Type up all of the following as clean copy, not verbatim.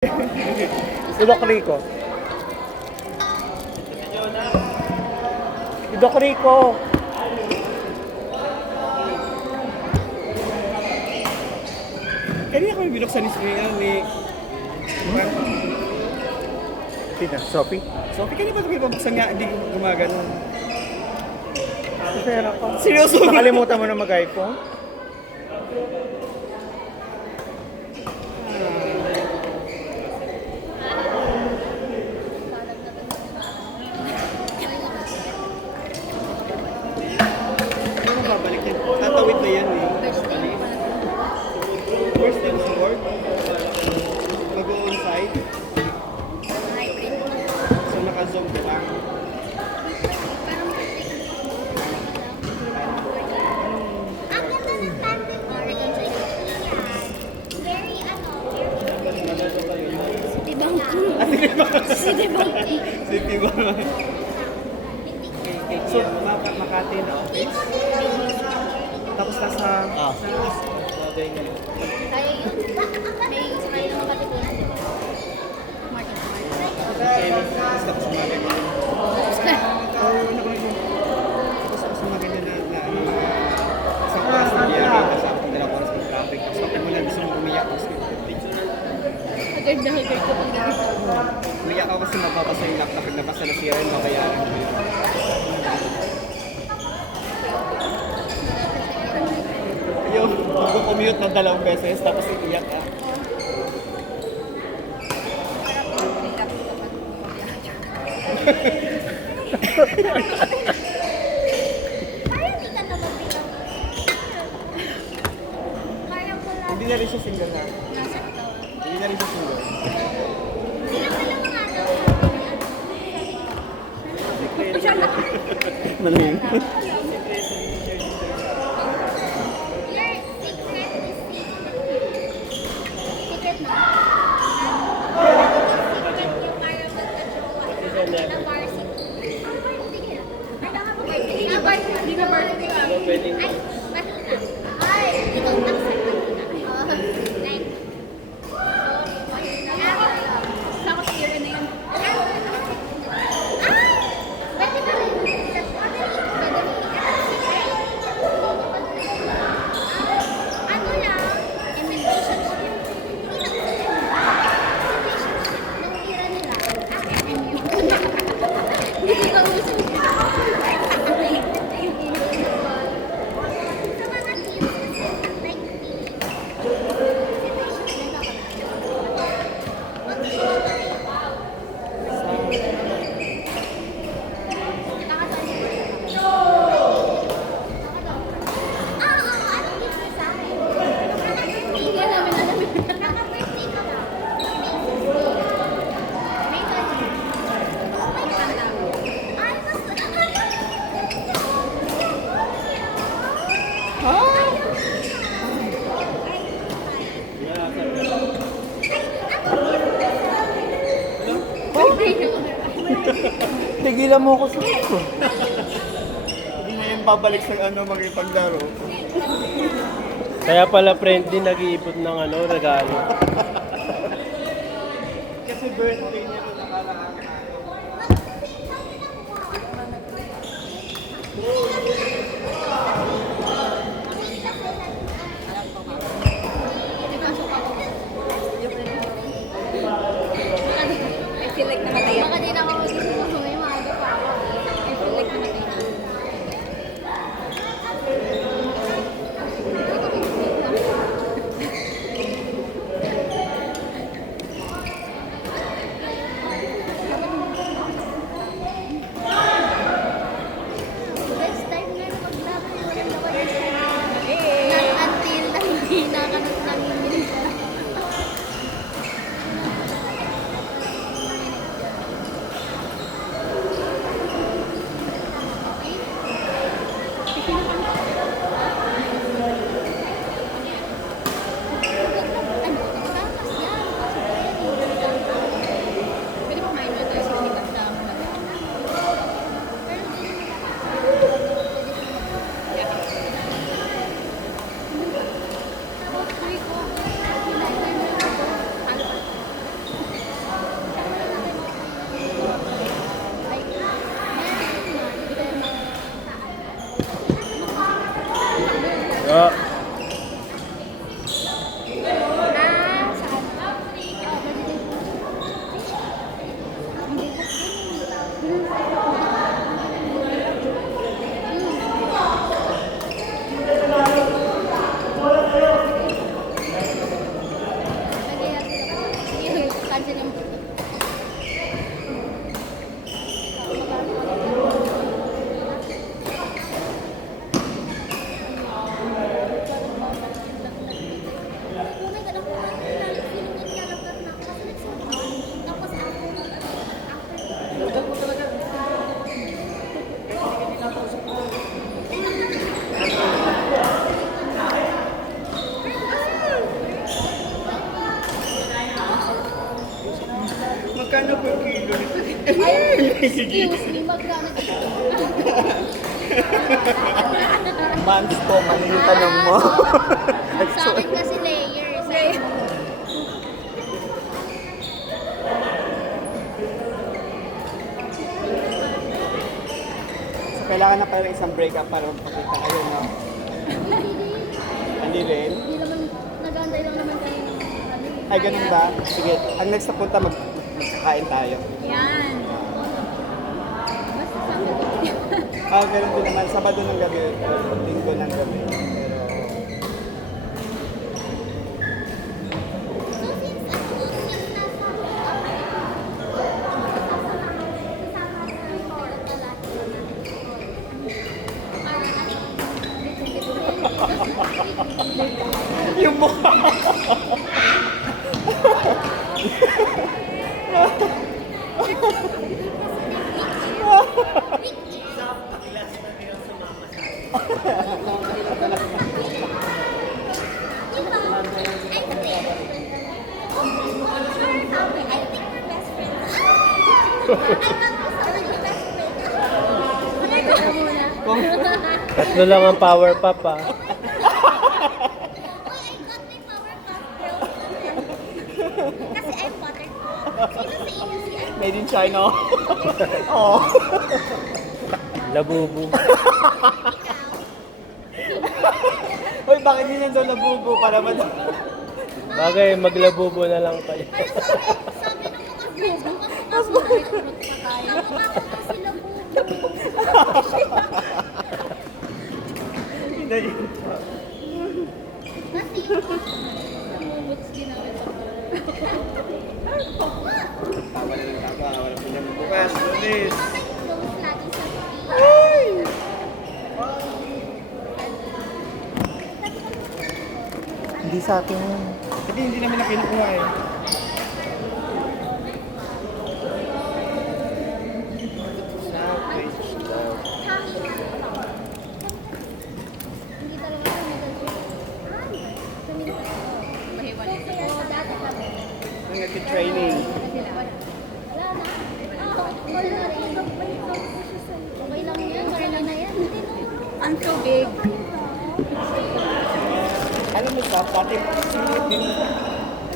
Si Doc Rico. Si Doc Rico. Kanina kami binuksan ni Sino? Sophie? Sophie, kanina ba kami pabuksan nga, hindi gumagano. Pera ko. Seryoso? Nakalimutan mo na mag-iPhone? Ano mo babalik yan? Tatawid na yan eh. First time sa work, mag-on-site. So naka-zoom ka lang. City Bank. City ba? So, Makati na office. Tapos nasa... Kaya yun. May isa kayo naman katipunan. Martin Smart. Tapos sumagay mo. Tapos sumagay na isang oras na biyahe. Kasama ko dalawang oras ng traffic. Tapos kapag mo na gusto mong umiyak kasi Agad na agad ko pag ganito. umiyak ako kasi mababasa yung laptop. Pag nabasa na siya rin, mabayaran ko yun. Yung mag-commute ng 2 beses tapos iiyak ka. Parang hindi ka naman bilang. Parang wala. Hindi na rin siya single na. Nasa ito. Hindi na rin siya single. Ano yun? Tigilan mo ako sa ito. Hindi na yung babalik sa magpaglaro. Kaya pala friendly nag-iipot ng regalo. Kasi birthday niya nung nakaraang araw. I feel like namatay. Baka din ako magising mo ngayon, maaga pa ako. I feel like namatay na. cancel yung Magkano per kilo nito? excuse me, magkano Months po, mali yung tanong mo. Sa akin kasi layers. So, kailangan na pala ng isang break-up para magpakita kayo, no? Hindi rin? Hindi naman, nag-antay lang naman kayo ng Ay, ganun ba? Sige, ang next na punta, magkakain tayo. Yan. Basta sabi ko. Ganun din naman. Sabado ng gabi, linggo ng gabi. Pero, yung mukha. Tatlo lang ang power pop ah. Kasi I'm buttercup. Sino sa inyo si ano? Made in China. Oh. Labubu. Hoy, bakit hindi nandun nabubo para Bagay, maglabubo na lang kayo. Sabi ng mga friends ko, mas buttercup pa tayo. Mukha ko sila Hindi. Kasi, namumuts ginamit ako. Tawa na lang tawa. Wala po naman bukas. Lunes. Close lagi sa screen. Hindi sa akin yun. Hindi namin na kinukuha eh. Hindi talaga kami mahiwalay sa dati kami. Ang nag-training. Wala na. Wala na rin. Okay lang yan. Wala na yan. I'm so big. Alam mo sa pati singit din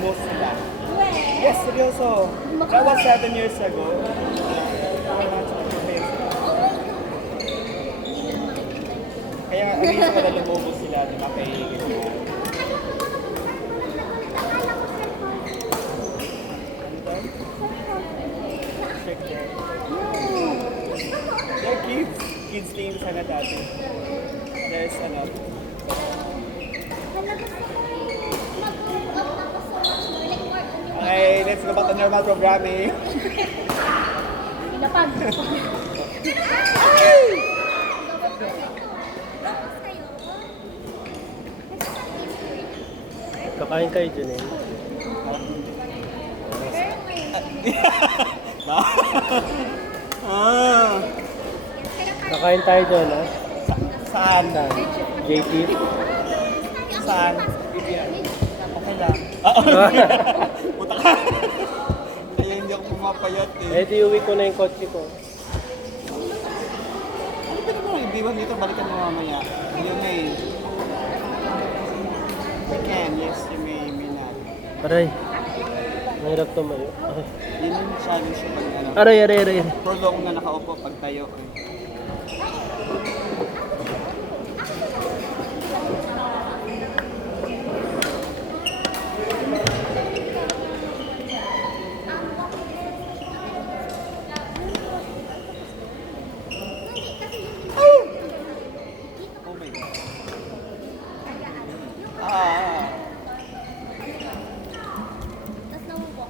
mo sila. Yes, seryoso. That was 7 years ago. Kaya ang reason ko na lumubo sila, di ba, kay They're kids. Kids team sana dati. There's ano. Okay, let's go back to normal programming. Pinapag. Kakain kayo dyan eh. Kakain tayo dyan ah. Saan? Saan? JT? Saan? Okay lang. Puta ka. Kaya hindi ako pumapayat eh. Eh di uwi ko na yung kotse ko. Ano ba naman? Ibiwan dito, balikan mo mamaya. You may. You can, yes, you may not. Aray. Mahirap tumayo. Ay. Yun yung challenge yung pag ano. Aray, aray, aray. For long na nakaupo pag tayo. Oh my God. Tapos naman po.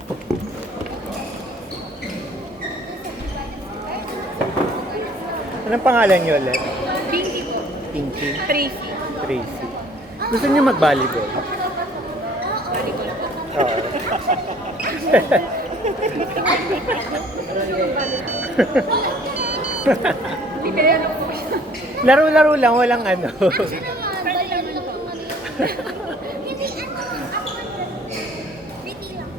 Anong pangalan niyo ulit? Pinky po. Pinky? Tracy. Tracy. Gusto niyo mag-volleyball? Volleyball po. Oo. Pinayalo po siya. Laro-laro lang, walang ano. Siya naman, bayan lang po kami. Hindi, Pretty lang.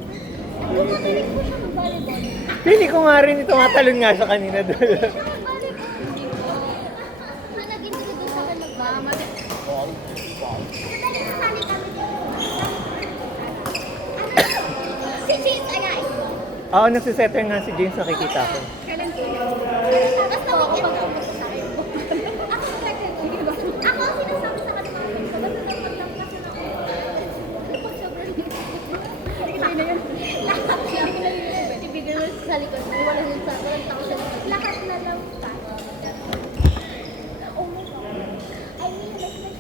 Gumagaling po siya mag-volleyball. Pili ko nga rin ito, matalon nga siya kanina doon. Siya mag-volleyball. Nalagin ko na doon sa akin mag-volleyball. Madali kasali kami dito. Si Chase Agay. Oo, nagsisetter nga si James, nakikita ko. Kailan po? Basta weekend ako magsasabi po. Ako ang sinasabi sa kanila. Basta daw maglampas na ako. Sobrang na yun. Lahat na yun. Ibigay mo sa likod. Wala yun sa walang tao sa likod. Lahat na lang pa. Oh my God. I mean, kailan yan?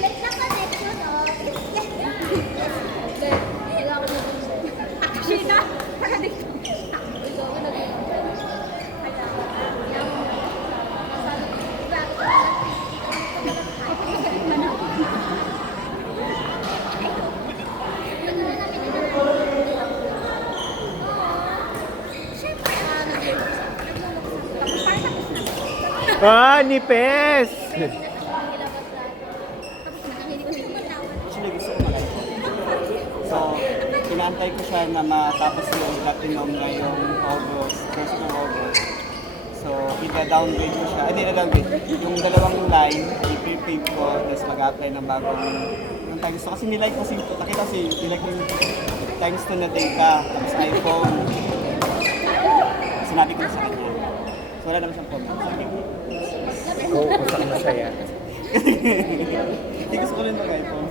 Like na connection, oh. Wala ko na dun sa... Actually na, para dito. Ito ako nag-i-enjoy. Kaya, yung... Sabi ko, grabe ko na Siyempre, tapos parang tapos na. Ah, nipes! Actually, gusto ko mag-iPhone. So, inaantay ko siya na matapos yung platinum ngayong August, first ng August. So, i-downgrade ko siya. Hindi na-downgrade. Yung dalawang line, i-prepave ko, tapos mag-apply ng bagong yung time. So, kasi nilike kasi, nakita kasi, nilike yung times 2 na data, tapos iPhone. Sinabi ko na sa kanya. So, wala naman siyang comment. Oo, kusang masaya. Hindi gusto ko rin mag-iPhone.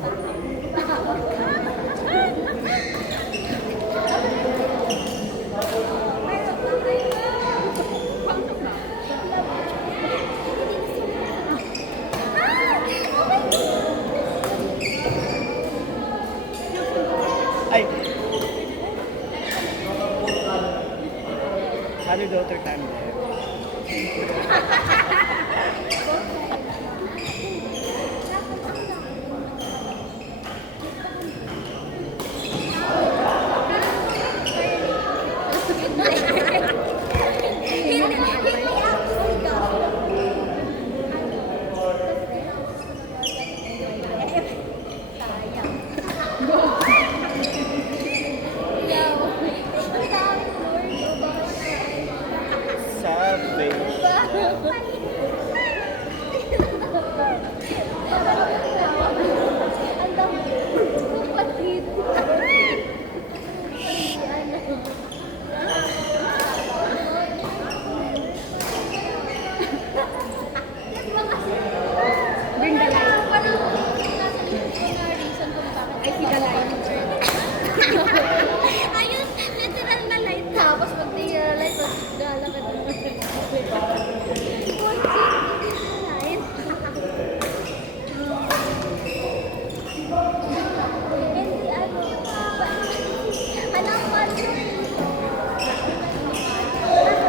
Ay! Happy daughter time there. Savage. Bring the light. I see the light. Ayun, literal na light. Tapos